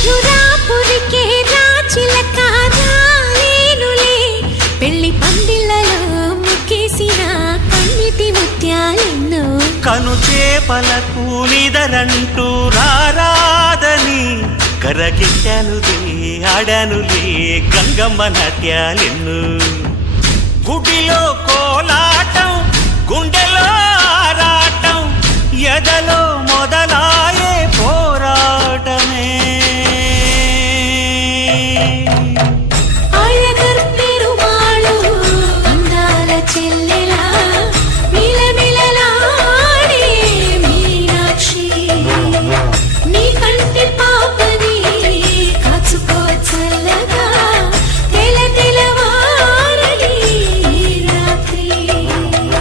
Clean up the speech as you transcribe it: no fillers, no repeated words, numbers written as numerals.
మధురాపురికే రాచిలక రాలేనులే పెళ్లి పందిళ్ళలో ముక్కేసిన కన్నిటి ముత్యాలెన్నో కను చేపలకు నిదరంటూ రారాదని కరగిట్టానులే ఆడానులే గంగమ్మ నాట్యాలెన్ను గుడిలో కోలాటం